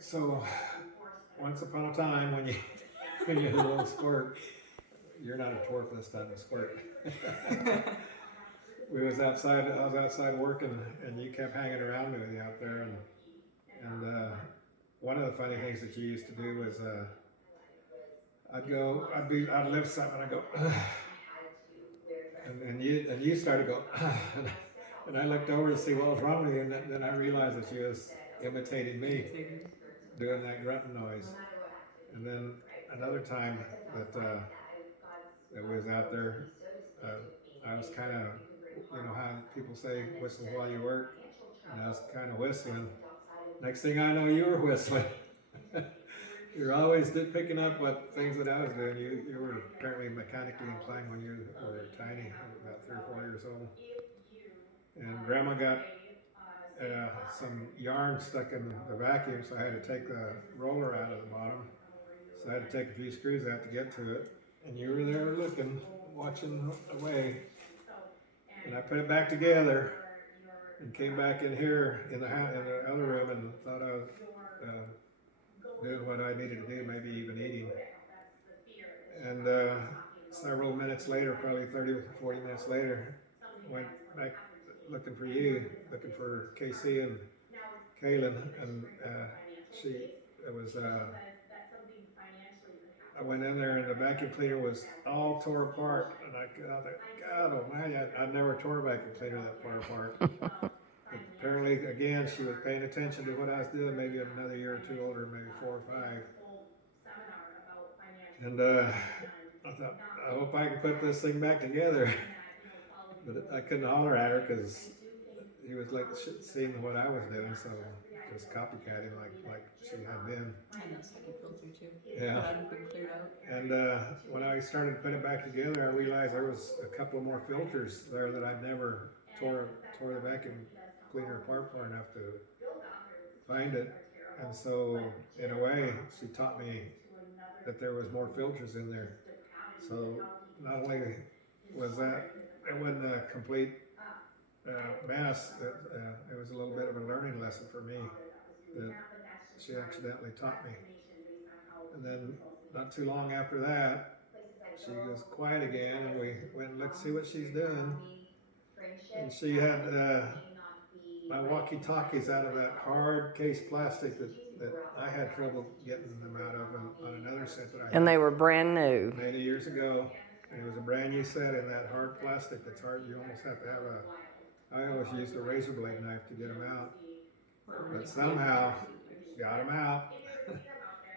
So, once upon a time, when you when you hit a little squirt, you're not a dwarf this time, a squirt. We was outside. I was outside working, and you kept hanging around with me out there. And one of the funny things that you used to do was I'd lift something, and I go, and you started to go, and I looked over to see what was wrong with you, and then I realized that you was imitating me, doing that grunting noise. And then another time that was out there, I was kind of, how people say whistle while you work, and I was kind of whistling. Next thing I know, you were whistling. You're always picking up what things that I was doing. You were apparently mechanically inclined when you were tiny, about 3 or 4 years old. And Grandma got some yarn stuck in the vacuum, so I had to take the roller out of the bottom. So I had to take a few screws out to get to it. And you were there looking, watching away. And I put it back together and came back in here in the other room and thought I was doing what I needed to do, maybe even eating. And several minutes later, probably 30 or 40 minutes later, went back looking for you, looking for Casey and Kaylin, and it was, I went in there and the vacuum cleaner was all tore apart, and I thought, God almighty, I never tore a vacuum cleaner that far apart. But apparently, again, she was paying attention to what I was doing, maybe another year or two older, maybe 4 or 5. And I thought, I hope I can put this thing back together. But I couldn't holler at her because he was like seeing what I was doing, so just copycatting like she had been. I know, second filter too. Yeah. That hadn't been cleared out. And when I started to put it back together, I realized there was a couple more filters there that I'd never tore the vacuum cleaner apart far enough to find it. And so, in a way, she taught me that there was more filters in there. So not only was that, it wasn't a complete mess, it was a little bit of a learning lesson for me that she accidentally taught me. And then not too long after that, she goes quiet again, and we went and looked to see what she's doing. And she had my walkie-talkies out of that hard case plastic that I had trouble getting them out of on another set that I had. And they were brand new. Many years ago. And it was a brand new set in that hard plastic that's hard. You almost have to have I always used a razor blade knife to get them out. But somehow got them out.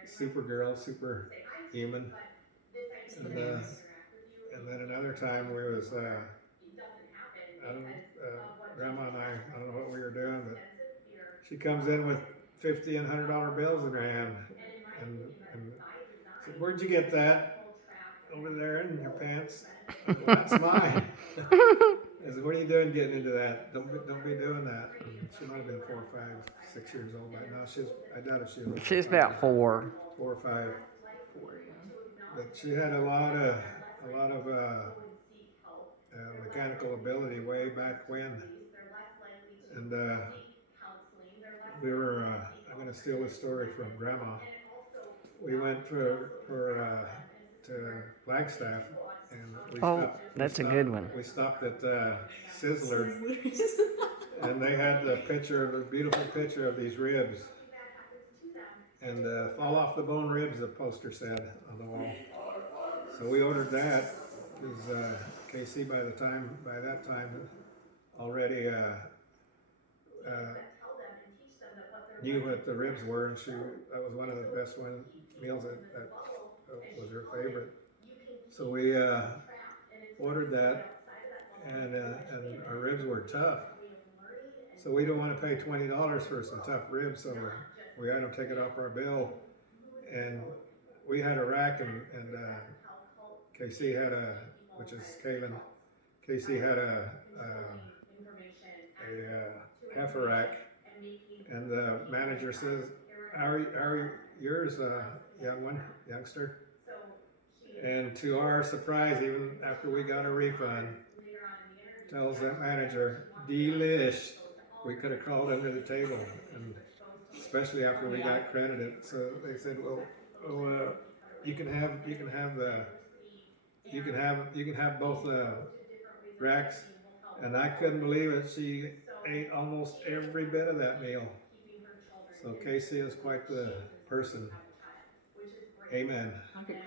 Supergirl, superhuman. And then another time we was, Grandma and I don't know what we were doing, but she comes in with $50 and $100 bills in her hand, and said, "Where'd you get that?" "Over there in your pants." "Well, that's mine." I said, "What are you doing getting into that? Don't be doing that." And she might have been 4 or 5, 6 years old right now. I doubt if she was. She's about 4. 4 or 5. But she had a lot of mechanical ability way back when. And we were, I'm going to steal this story from Grandma. We went to Flagstaff, and that's a good one. We stopped at Sizzler, and they had a beautiful picture of these ribs. And fall off the bone ribs, the poster said on the wall. So we ordered that, because KC by that time already knew what the ribs were, and that was one of the best meals that was her favorite. So we ordered that, and our ribs were tough. So we didn't want to pay $20 for some tough ribs, so we had them take it off our bill. And we had a rack, and KC had which is Kaylin, KC had a heifer rack. And the manager says, how are yours, youngster? And to our surprise, even after we got a refund, tells that manager, "Delish." We could have crawled under the table and especially after we got credited. So they said, well, you can have both racks, and I couldn't believe it. She ate almost every bit of that meal. So Casey is quite the person. Amen. I could